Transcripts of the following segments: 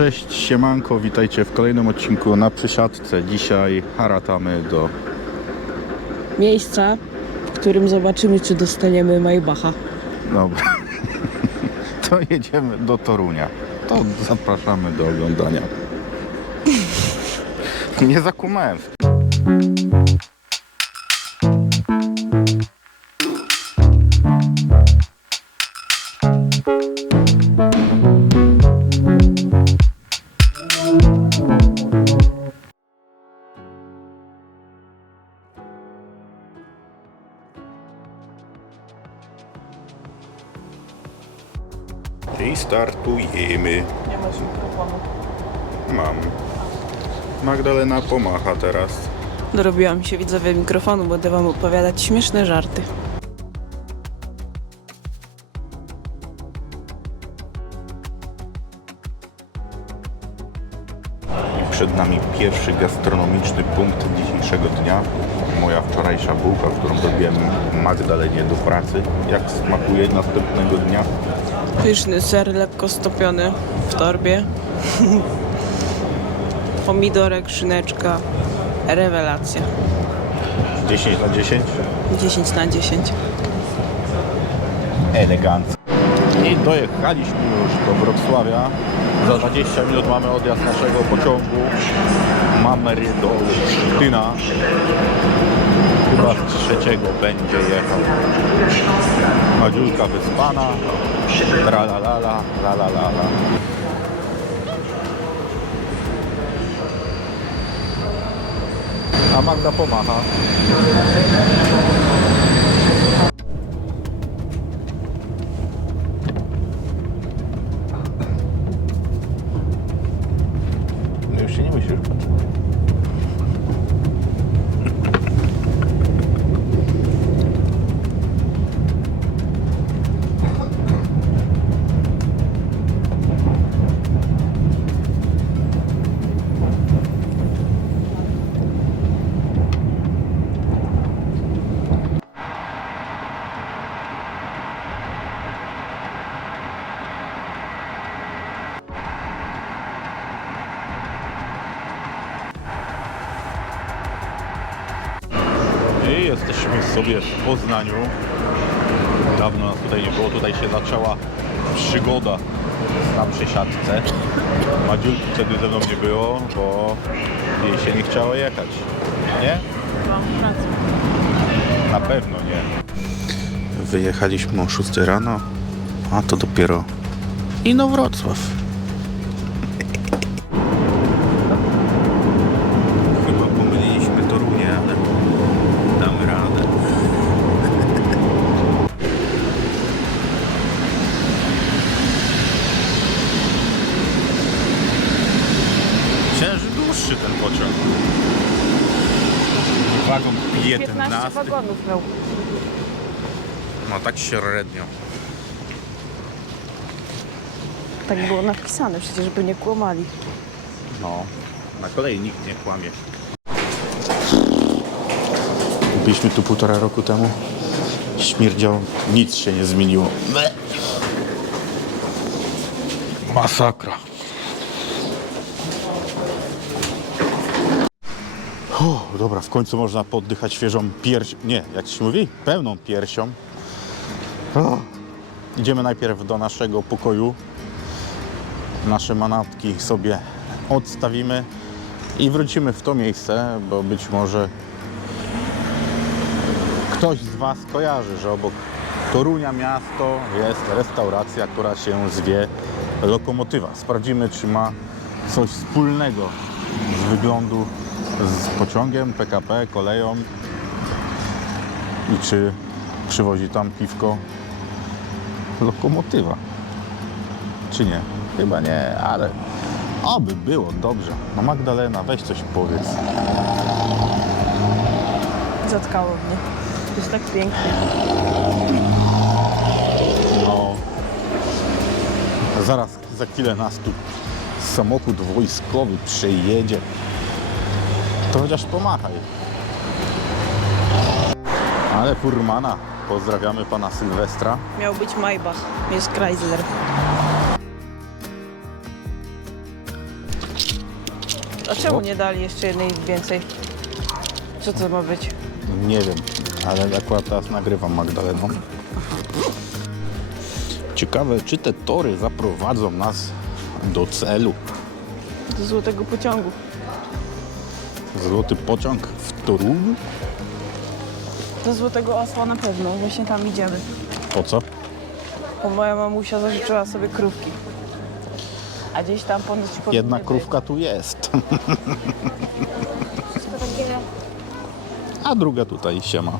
Cześć, siemanko, witajcie w kolejnym odcinku na przysiadce. Dzisiaj haratamy do... miejsca, w którym zobaczymy, czy dostaniemy Maybacha. Dobra. To jedziemy do Torunia. To zapraszamy do oglądania. Nie zakumałem. Magdalena pomacha teraz. Dorobiłam się widzowie mikrofonu, będę wam opowiadać śmieszne żarty. I przed nami pierwszy gastronomiczny punkt dzisiejszego dnia. Moja wczorajsza bułka, którą robiłem Magdalenie do pracy. Jak smakuje następnego dnia? Pyszny ser lekko stopiony w torbie. Pomidorek, szyneczka. Rewelacja. 10 na 10? 10 na 10. Elegancko. I dojechaliśmy już do Wrocławia. Za 20 minut mamy odjazd naszego pociągu. Mamery do Olsztyna. Chyba trzeciego będzie jechał. Madziulka wyspana. Tra la la la, la la la la. A Magda pomacha. Poznaniu. Dawno nas tutaj nie było. Tutaj się zaczęła przygoda na przesiadce. Madziulki wtedy ze mną nie było, bo jej się nie chciało jechać. Nie? Na pewno nie. Wyjechaliśmy o 6 rano, a to dopiero Inowrocław. 15. wagonów miał. No tak średnio. Tak było napisane przecież, żeby nie kłamali. No, na kolei nikt nie kłamie. Byliśmy tu półtora roku temu. Śmierdział, nic się nie zmieniło. Masakra. Dobra, w końcu można poddychać świeżą piersią. Nie, jak się mówi? Pełną piersią. Idziemy najpierw do naszego pokoju. Nasze manatki sobie odstawimy i wrócimy w to miejsce, bo być może ktoś z Was kojarzy, że obok Torunia miasto jest restauracja, która się zwie Lokomotywa. Sprawdzimy, czy ma coś wspólnego z wyglądu z pociągiem, PKP, koleją i czy przywozi tam piwko Lokomotywa. Czy nie? Chyba nie, ale oby było dobrze. No Magdalena, weź coś powiedz. Zatkało mnie. To jest tak pięknie. No. Zaraz za chwilę nas tu samochód wojskowy przejedzie. To chociaż pomachaj. Ale Furmana, pozdrawiamy pana Sylwestra. Miał być Maybach, jest Chrysler. A czemu nie dali jeszcze jednej więcej? Co to ma być? Nie wiem, ale akurat teraz nagrywam Magdaleną. Ciekawe, czy te tory zaprowadzą nas do celu. Do złotego pociągu. Złoty pociąg w Toruniu? Do złotego osła na pewno. Właśnie tam idziemy. Po co? Bo moja mamusia zażyczyła sobie krówki. A gdzieś tam ponoć powinny Jedna być. krówka tu jest. A druga tutaj się ma.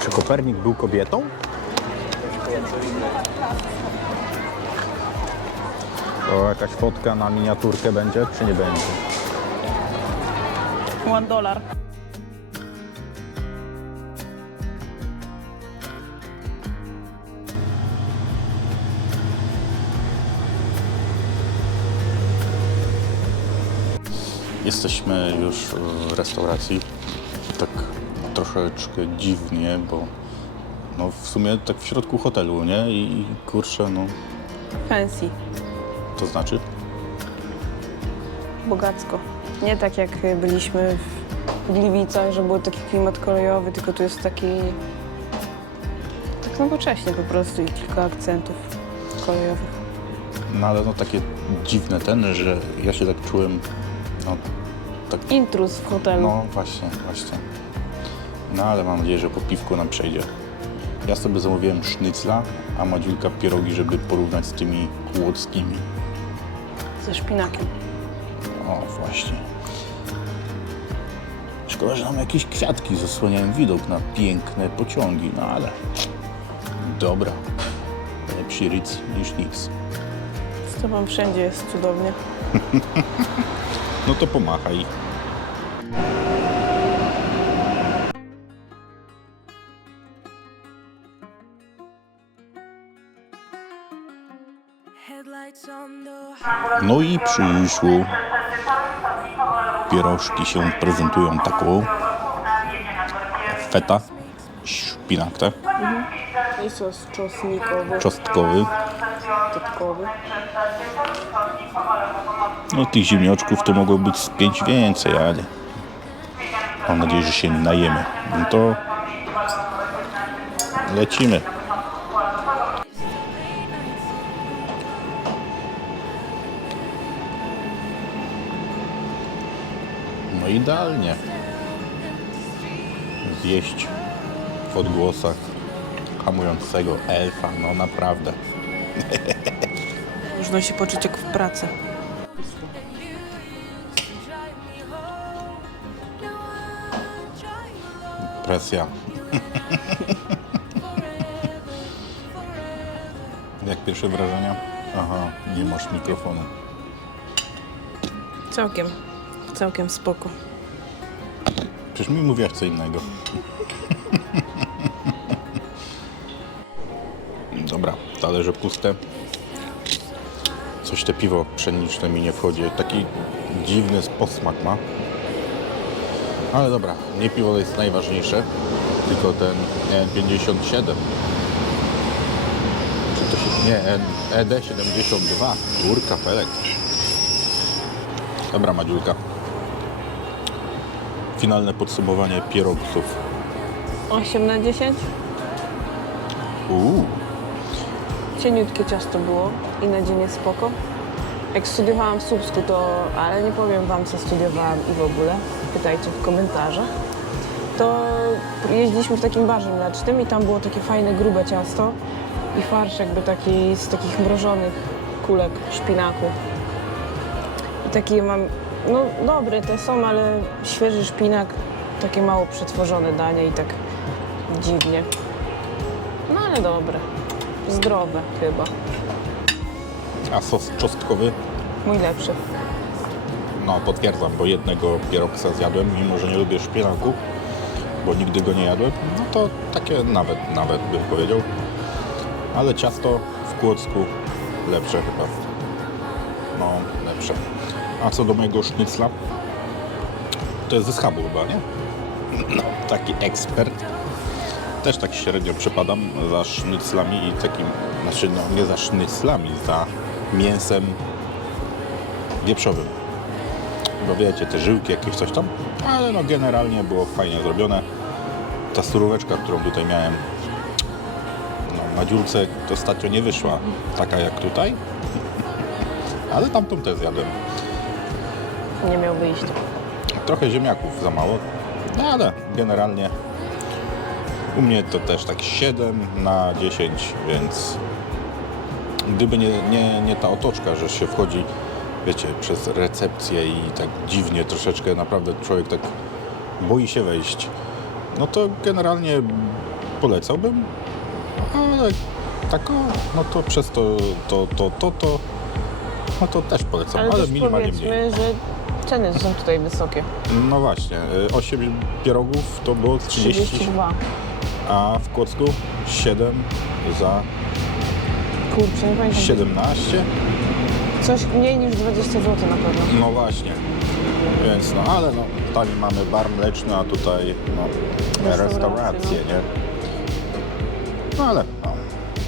Czy Kopernik był kobietą? To jakaś fotka na miniaturkę będzie, czy nie będzie? One dolar. Jesteśmy już w restauracji. Tak troszeczkę dziwnie, bo no w sumie tak w środku hotelu, nie? I kurczę, no Fancy. To znaczy? Bogacko. Nie tak jak byliśmy w Gliwicach, że był taki klimat kolejowy, tylko tu jest taki... Tak nowocześnie po prostu i kilka akcentów kolejowych. No ale no takie dziwne ten, że ja się tak czułem, no tak, Intruz w hotelu. no właśnie, właśnie. No ale mam nadzieję, że po piwku nam przejdzie. Ja sobie zamówiłem sznycla, a Madziulka pierogi, żeby porównać z tymi łockimi. Ze szpinakiem. O, właśnie. Szkoda, że nam jakieś kwiatki zasłaniają widok na piękne pociągi, no ale dobra. Lepszy ryc niż nic. Z tobą wszędzie jest cudownie. No to pomachaj. No i przyszło. Pierożki się prezentują taką. Feta, szpinak, tak? I sos czosnikowy, Czosnkowy. czosnkowy. No tych ziemniaczków to mogło być z pięć więcej, ale mam nadzieję, że się najemy. No to lecimy. No idealnie. Zjeść w odgłosach hamującego elfa, no naprawdę. Można się poczuć jak w pracy. Presja. Jak pierwsze wrażenia? Aha, nie masz mikrofonu. Całkiem, całkiem spoko. Przecież mi mówiłaś co innego. Dobra, talerze puste. Coś te piwo pszeniczne mi nie wchodzi. Taki dziwny posmak ma. Ale dobra, nie piwo jest najważniejsze, tylko ten N57. Czy to się... Nie, N- ED72. Kurka, felek. Dobra, Madziulka. Finalne podsumowanie pierogusów. 8 na 10? Uuu, Cieniutkie ciasto było i na dzień jest spoko. Jak studiowałam w Słupsku, to, ale nie powiem wam, co studiowałam i w ogóle, pytajcie w komentarzach, to jeździliśmy w takim barze mlecznym i tam było takie fajne, grube ciasto i farsz jakby taki z takich mrożonych kulek szpinaku. I takie mam, no dobre te są, ale świeży szpinak, takie mało przetworzone danie i tak dziwnie. No ale dobre. Zdrowe chyba. a sos czosnkowy? Mój lepszy. No, potwierdzam, bo jednego pierogsa zjadłem, mimo że nie lubię szpinaku, bo nigdy go nie jadłem. No to takie nawet, nawet bym powiedział. Ale ciasto w Kłodzku lepsze chyba. No, lepsze. A co do mojego sznycla, to jest ze schabu chyba, nie? No, taki ekspert. też tak średnio przepadam za sznyclami i takim, znaczy no nie za sznyclami, za mięsem wieprzowym. Bo wiecie, te żyłki jakieś coś tam, ale no generalnie było fajnie zrobione. Ta suróweczka, którą tutaj miałem no, na dziurce ostatnio nie wyszła taka jak tutaj, ale tamtą też zjadłem. Nie miał wyjścia. Trochę ziemniaków za mało, no ale generalnie u mnie to też tak 7 na 10, więc gdyby nie, nie, nie ta otoczka, że się wchodzi, wiecie, przez recepcję i tak dziwnie troszeczkę naprawdę człowiek tak boi się wejść, no to generalnie polecałbym, ale tak o, no to przez to, to, to, to, to, no to też polecam, Ale, ale, minimalnie mniej. że ceny są tutaj wysokie. No właśnie, 8 pierogów to było 30, 32. a w Kłodzku 7 za Kurczę, nie pamiętam. 17. Coś mniej niż 20 zł na pewno. No właśnie, więc no ale no, tam mamy bar mleczny, a tutaj no, Restauracje, restauracje, nie? No ale no,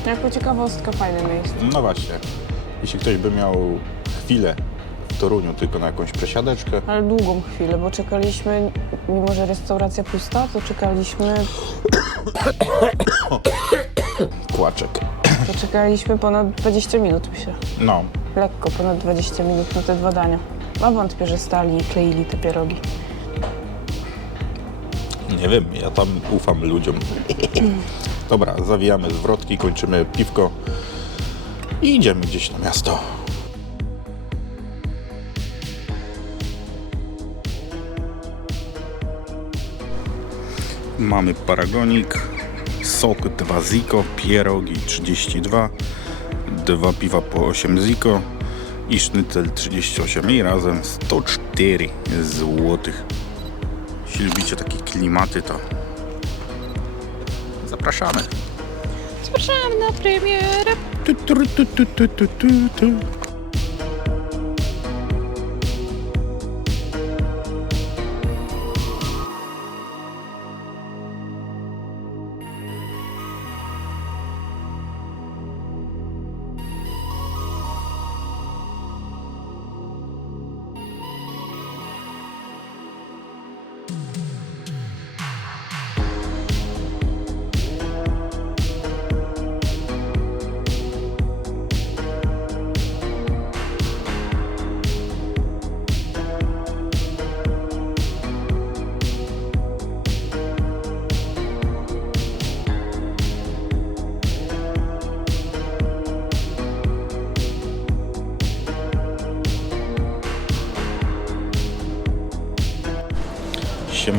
Jako ciekawostka, fajne miejsce. no właśnie, jeśli ktoś by miał chwilę Toruniu tylko na jakąś przesiadeczkę, Ale długą chwilę, bo czekaliśmy, mimo że restauracja pusta, to czekaliśmy, kłaczek. to czekaliśmy ponad 20 minut, myślę. No, Lekko ponad 20 minut na te dwa dania. A wątpię, że stali i kleili te pierogi. Nie wiem, ja tam ufam ludziom. Dobra, zawijamy zwrotki, kończymy piwko i idziemy gdzieś na miasto. Mamy paragonik, sok 2 ziko, pierogi 32, dwa piwa po 8 ziko i sznycel 38 i razem 104 złotych. Jeśli lubicie takie klimaty, to zapraszamy. Zapraszamy na premierę. Tu, tu, tu, tu, tu, tu, tu,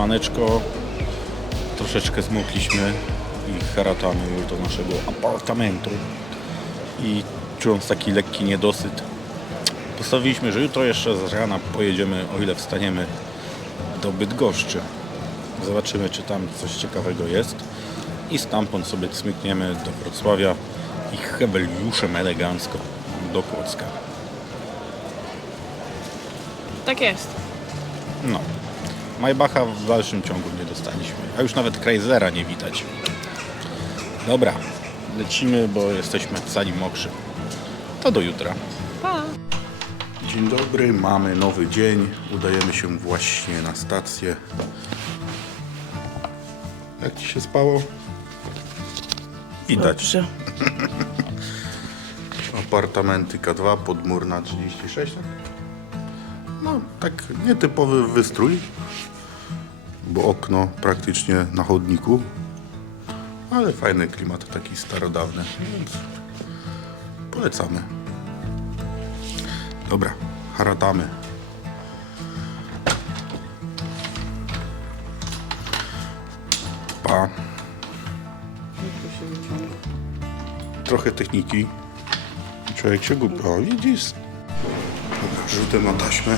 tu. Siemaneczko. Troszeczkę zmokliśmy i haratamy już do naszego apartamentu. I czując taki lekki niedosyt, postawiliśmy, że jutro jeszcze z rana pojedziemy, o ile wstaniemy, do Bydgoszczy. Zobaczymy, czy tam coś ciekawego jest. I stamtąd sobie cmykniemy do Wrocławia i hebeliuszem elegancko do Kłodzka. Tak jest. Maybacha w dalszym ciągu nie dostaliśmy. A już nawet Chryslera nie widać. Dobra, lecimy, bo jesteśmy cali mokrzy. To do jutra. Pa! Dzień dobry, mamy nowy dzień. Udajemy się właśnie na stację. Jak ci się spało? Widać. Dobrze. Apartamenty K2, podmurna 36. tak? No, tak nietypowy wystrój, bo okno praktycznie na chodniku, ale fajny klimat, taki starodawny, więc polecamy. Dobra, haratamy. Pa. Trochę techniki. Człowiek się gubi. O, widzisz? Rzutem na taśmę.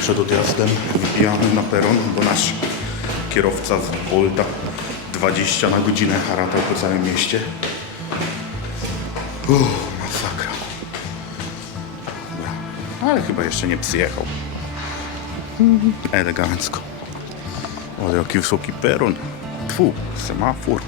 Przed odjazdem wypijamy na peron, bo nasz kierowca z Bolta 20 na godzinę haratał po całym mieście. Uff, masakra. Dobra. Ale chyba jeszcze nie przyjechał. Elegancko. Ale jaki wysoki peron. Tfu, semafor.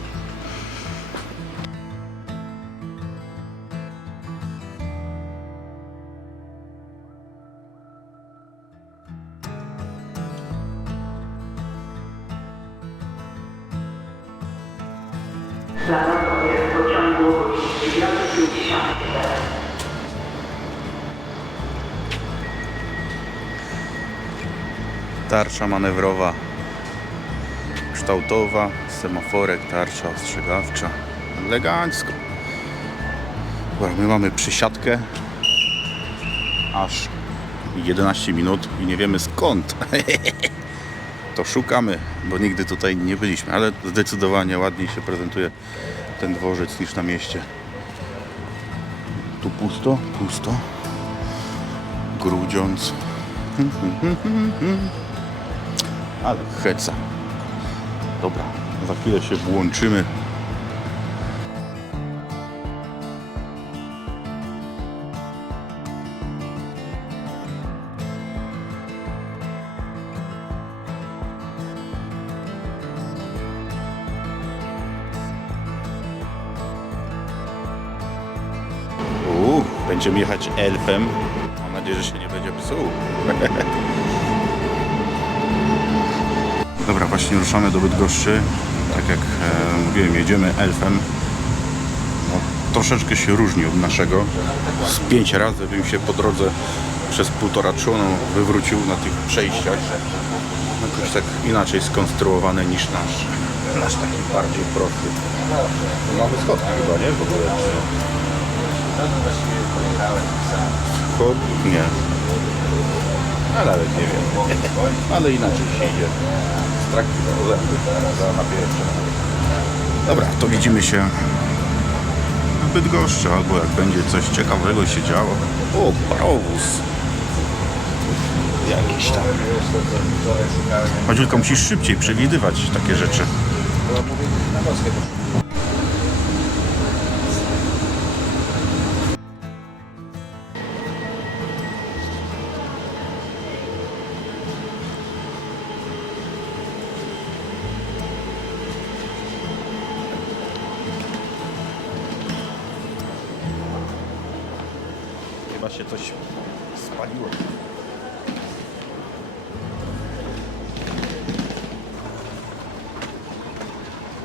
Manewrowa kształtowa, semaforek, tarcza ostrzegawcza. Elegancko. Dobra, my mamy przysiadkę aż 11 minut i nie wiemy skąd. To szukamy, bo nigdy tutaj nie byliśmy, ale zdecydowanie ładniej się prezentuje ten dworzec niż na mieście. Tu pusto, pusto. Grudziądz. Ale heca. Dobra, za chwilę się włączymy. Uuu, będziemy jechać elfem. Mam nadzieję, że się nie będzie psuł. Dobra, właśnie ruszamy do Bydgoszczy. Tak jak e, mówiłem, jedziemy elfem. No, troszeczkę się różni od naszego. Z pięć razy bym się po drodze przez półtora członu wywrócił na tych przejściach. Jakoś tak inaczej skonstruowane niż nasz. Nasz taki bardziej prosty. Mamy schodki chyba, nie? W ogóle. Schod? Nie. A nawet nie wiem. Ale inaczej się idzie. Z traktu za na pierwsze. Dobra, to widzimy się w Bydgoszczy, albo jak będzie coś ciekawego się działo. O, parowóz. Jakiś tam. Chodziulka, musisz szybciej przewidywać takie rzeczy. Chyba się coś spaliło.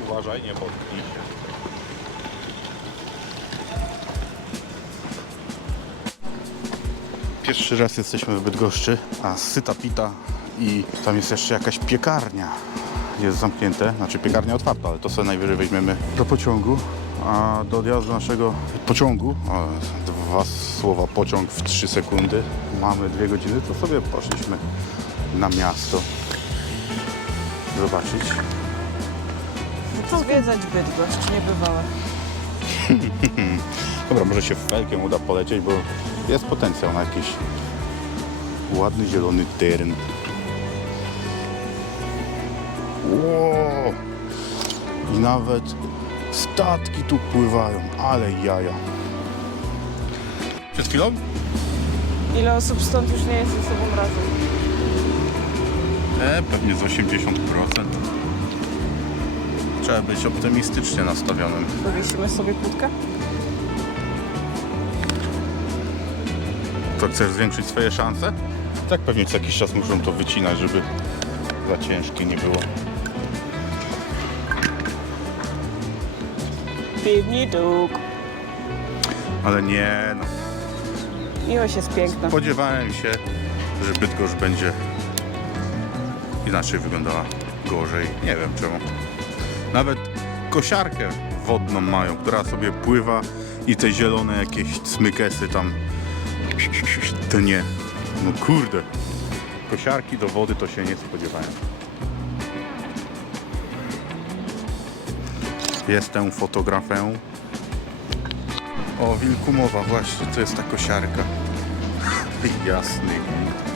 Uważaj, nie potknij się. Pierwszy raz jesteśmy w Bydgoszczy, a syta pita i tam jest jeszcze jakaś piekarnia. Jest zamknięte, znaczy piekarnia otwarta, ale to sobie najwyżej weźmiemy do pociągu. A do odjazdu naszego pociągu, o, dwa słowa pociąg w 3 sekundy, mamy dwie godziny, to sobie poszliśmy na miasto zobaczyć. Zwiedzać Bydgoszcz, niebywałe. Dobra, może się felkiem uda polecieć, bo jest potencjał na jakiś ładny, zielony teren. Wow. I nawet statki tu pływają, ale jaja. Przed chwilą? Ile osób stąd już nie jest ze sobą razem? E, pewnie z 80%. Trzeba być optymistycznie nastawionym. Powiesimy sobie kłódkę? To chcesz zwiększyć swoje szanse? Tak pewnie co jakiś czas muszą to wycinać, żeby za ciężkie nie było. Piwniczuk. Ale nie, no. Miłość jest piękna. Spodziewałem się, że Bydgoszcz będzie inaczej wyglądała gorzej. Nie wiem czemu. Nawet kosiarkę wodną mają, która sobie pływa i te zielone jakieś smykesy tam. To nie. No kurde. Kosiarki do wody to się nie spodziewałem. Jestem fotografem. O, wilku mowa, właśnie, to jest ta kosiarka. pigga, snygg.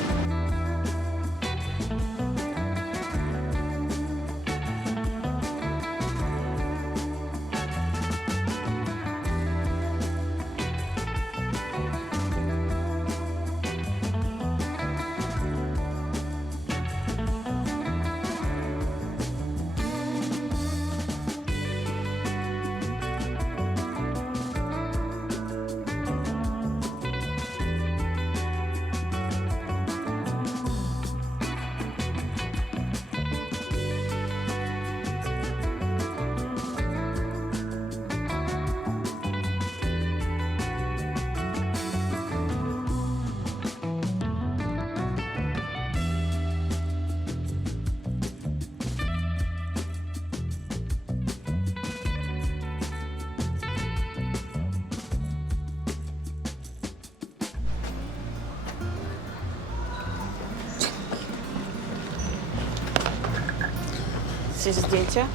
Chcecie zdjęcie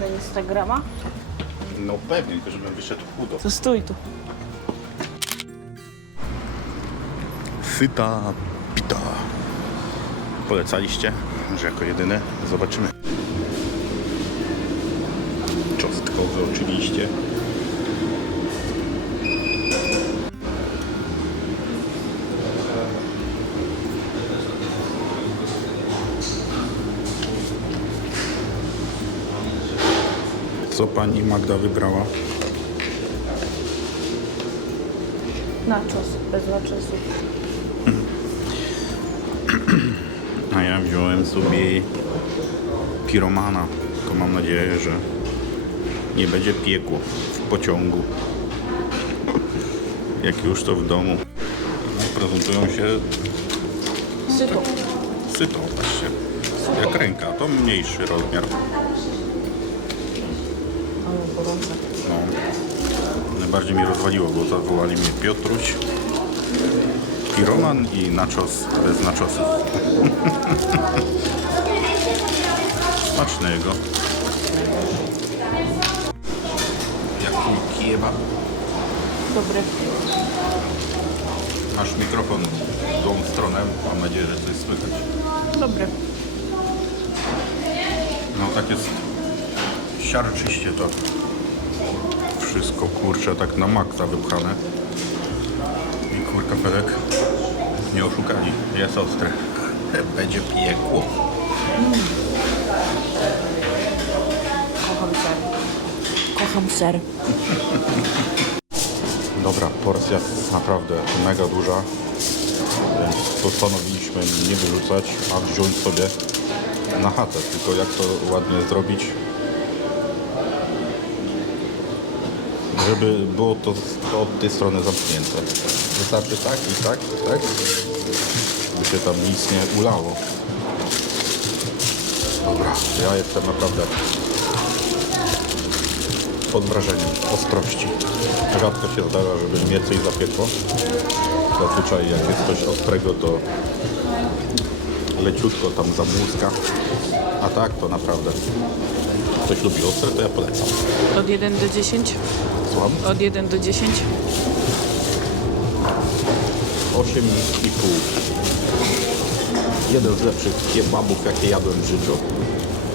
na Instagrama? No pewnie, tylko żebym wyszedł chudo. To stój tu. Syta pita. Polecaliście, że jako jedyne zobaczymy. Czosnkowy oczywiście. Co pani Magda wybrała? Nachos, bez nachosów. A ja wziąłem sobie piromana. Tylko mam nadzieję, że nie będzie piekło w pociągu. Jak już to w domu. Prezentują się Sypo. syto właśnie. Jak ręka, to mniejszy rozmiar. Ale gorące. No. Najbardziej mnie rozwaliło, bo zawołali mnie Piotruś, Piroman i nachos bez nachosów. Smacznego. Jaki kieba. Dobry. Masz mikrofon w tą stronę. Mam nadzieję, że coś słychać. Dobry. No tak jest siarczyście to wszystko kurczę tak na maksa wypchane. I kurka Felek nie oszukali, jest ostre. Będzie piekło. Kocham ser. Kocham ser. Dobra, porcja jest naprawdę mega duża. Więc postanowiliśmy nie wyrzucać, a wziąć sobie na chatę. Tylko jak to ładnie zrobić, żeby było to z- od tej strony zamknięte. Wystarczy tak i tak, i tak, by się tam nic nie ulało. Dobra, ja jestem naprawdę pod wrażeniem ostrości. Rzadko się zdarza, żeby mnie coś zapiekło. Zazwyczaj jak jest coś ostrego, to leciutko tam zamłuska. A tak, to naprawdę. Ktoś lubi ostre, to ja polecam. Od 1 do 10? Słucham? Od 1 do 10? 8,5. Jeden z lepszych kebabów, jakie jadłem w życiu.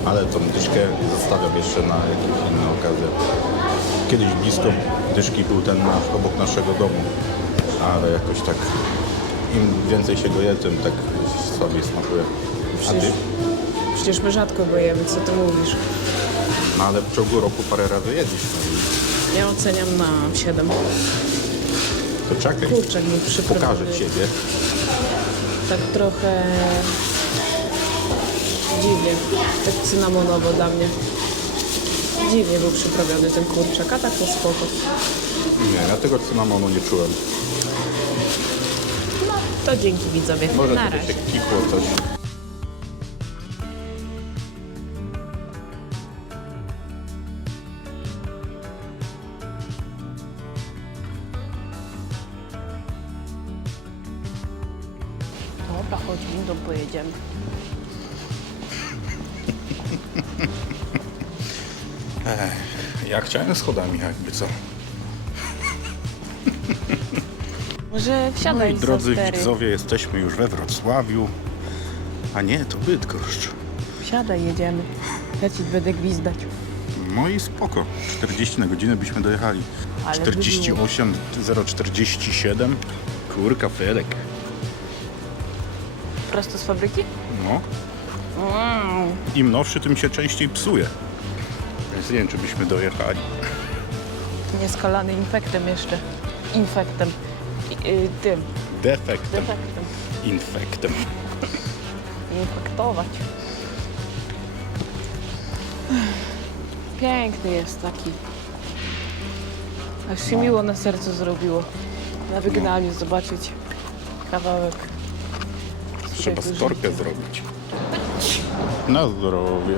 Ale tą dyszkę zostawiam jeszcze na jakieś inne okazje. Kiedyś blisko dyszki był ten nasz, obok naszego domu. Ale jakoś tak im więcej się go je, tym tak słabiej smakuje. A ty? Przecież- Przecież my rzadko go jemy, co ty mówisz? No ale w ciągu roku parę razy jedliśmy. Ja oceniam na 7. To czekaj, Kurczak mi przyprawiony. pokażę Ciebie. Tak trochę dziwnie, tak cynamonowo dla mnie. Dziwnie był przyprawiony ten kurczak, a tak to spoko. Nie, ja tego cynamonu nie czułem. To dzięki widzowie. Może Na tutaj razie. się kikło coś. Schodami jakby co. Może No wsiadaj i za drodzy stery. widzowie, jesteśmy już we Wrocławiu. A nie, to Bydgoszcz. Wsiadaj, jedziemy. Ja ci będę gwizdać. No i spoko. 40 na godzinę byśmy dojechali. Ale 48 047. Kurka Felek. Prosto z fabryki? No. Wow. Im nowszy, tym się częściej psuje. Więc nie wiem, czy byśmy dojechali. Nieskalany infektem jeszcze. Infektem. I, y, tym. Defektem. Defektem. Infektem. Infektować. Piękny jest taki. Aż się miło na sercu zrobiło. Na wygnaniu zobaczyć kawałek. Trzeba storkę życia. zrobić. Na zdrowie.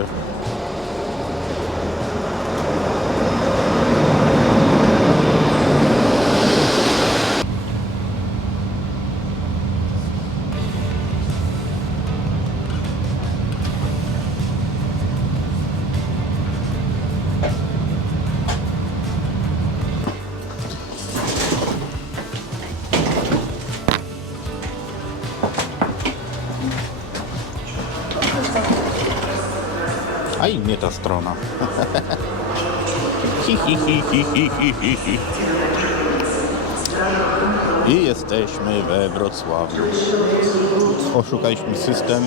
A i nie ta strona. I jesteśmy we Wrocławiu. Oszukaliśmy system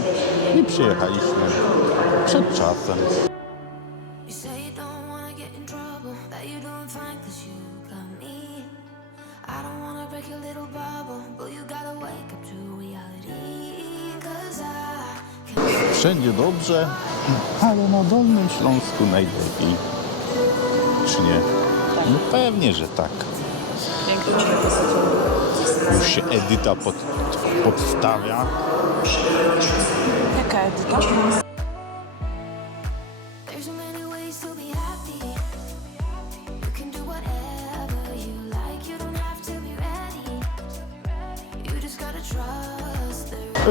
i przyjechaliśmy przed czasem. Dobrze, ale na Dolnym Śląsku najlepiej. Czy nie? No pewnie, że tak. Już się Edyta pod, podstawia. Jaka Edyta?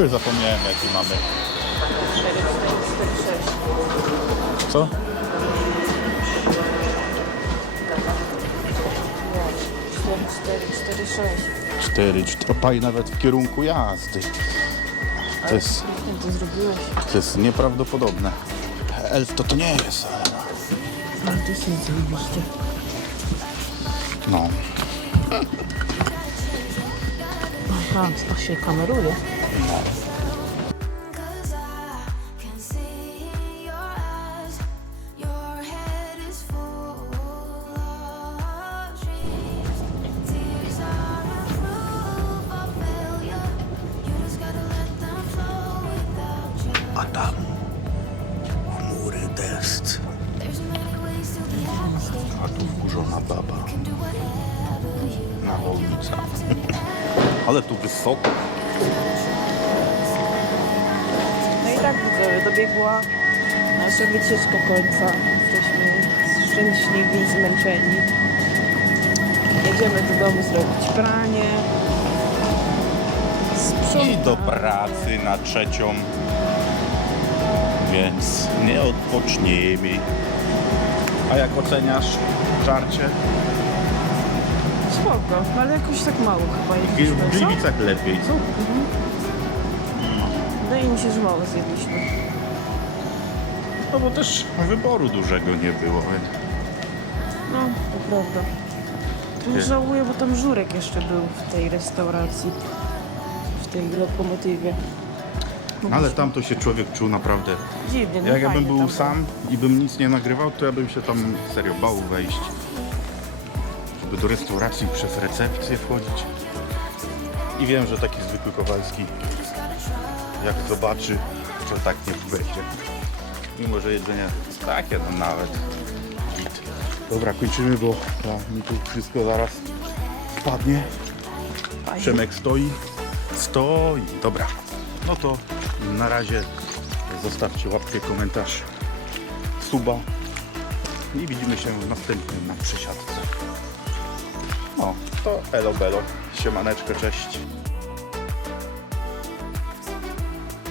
Już zapomniałem jaki mamy. Co? 4, 4, 6. 4, 4, opaj nawet w kierunku jazdy. To jest, Jak to zrobiłeś? to jest nieprawdopodobne. Elf to to nie jest. ale No to jest zajebiście. No. Aha, to się kameruje. Cause Ale tu wysoko. No i tak widzowie, dobiegła nasza wycieczka końca. Jesteśmy szczęśliwi, zmęczeni. Jedziemy do domu zrobić pranie. I do pracy na trzecią. Więc nie odpoczniemy. A jak oceniasz żarcie? Spoko, ale jakoś tak mało chyba W jedliśmy, co? Gliwicach lepiej, co? Wydaje mi się, że mało zjedliśmy. No bo też wyboru dużego nie było. No, to prawda. Nie. Żałuję, bo tam żurek jeszcze był w tej restauracji. W tej lokomotywie. Ale tam to się człowiek czuł naprawdę. Dziwnie, no Jak ja bym był tam sam i bym nic nie nagrywał, to ja bym się tam serio bał wejść. Żeby do restauracji przez recepcję wchodzić. I wiem, że taki zwykły Kowalski, jak zobaczy, to tak nie wejdzie. Mimo, że jedzenie takie no nawet. Dobra, kończymy, bo to mi tu wszystko zaraz wpadnie. Fajnie. Przemek stoi. Stoi. Dobra. No to na razie zostawcie łapkę, komentarz, suba i widzimy się w następnym na przesiadce. To elo belo. Siemaneczko, cześć.